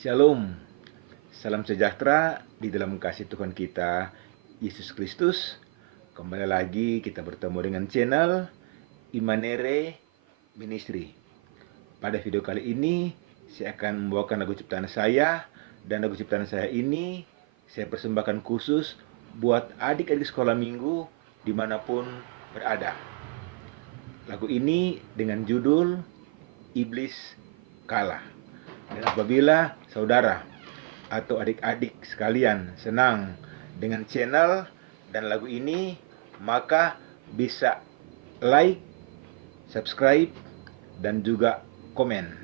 Shalom, salam sejahtera di dalam kasih Tuhan kita, Yesus Kristus. Kembali lagi kita bertemu dengan channel Imanere Ministry. Pada video kali ini, saya akan membawakan lagu ciptaan saya. Dan lagu ciptaan saya ini, saya persembahkan khusus buat adik-adik sekolah minggu dimanapun berada. Lagu ini dengan judul Iblis Kalah. Dan apabila saudara atau adik-adik sekalian senang dengan channel dan lagu ini, maka bisa like, subscribe, dan juga komen.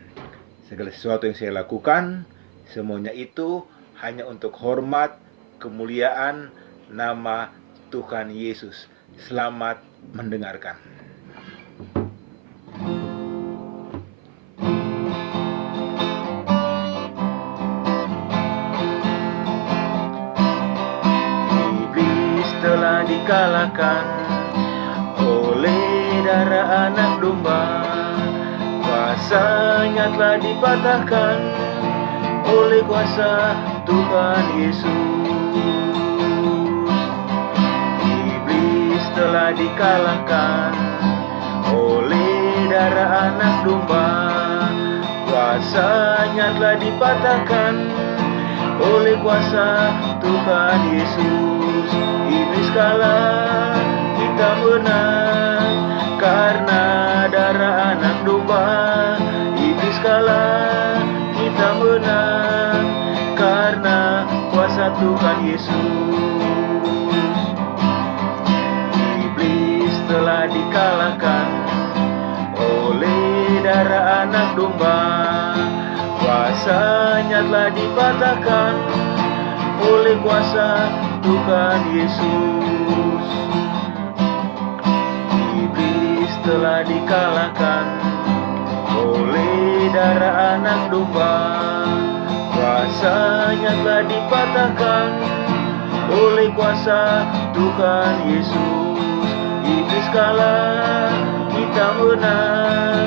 Segala sesuatu yang saya lakukan, semuanya itu hanya untuk hormat, kemuliaan nama Tuhan Yesus. Selamat mendengarkan. Telah dikalahkan oleh darah anak domba, kuasanya telah dipatahkan oleh kuasa Tuhan Yesus. Iblis telah dikalahkan oleh darah anak domba, kuasanya telah dipatahkan oleh kuasa Tuhan Yesus. Iblis kalah, kita menang karena darah anak domba. Iblis kalah, kita menang karena kuasa Tuhan Yesus. Iblis telah dikalahkan oleh darah anak domba, kuasanya telah dipatahkan oleh kuasa Tuhan Yesus. Iblis telah dikalahkan oleh darah anak domba, kuasanya telah dipatahkan oleh kuasa Tuhan Yesus. Iblis kalah, kita menang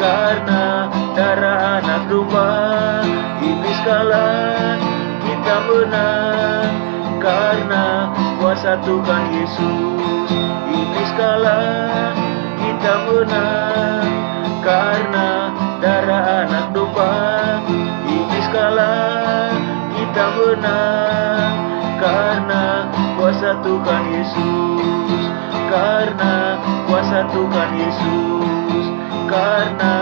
karena darah anak domba. Iblis kalah, kita menang karena kuasa Tuhan Yesus. Iblis kalah, kita menang karena darah anak domba. Iblis kalah, kita menang karena kuasa Tuhan Yesus. Karena kuasa Tuhan Yesus. Karena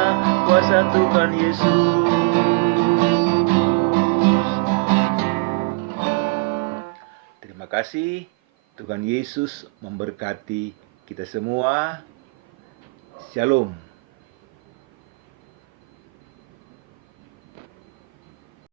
kuasa Tuhan Yesus. Terima kasih. Tuhan Yesus memberkati kita semua. Shalom.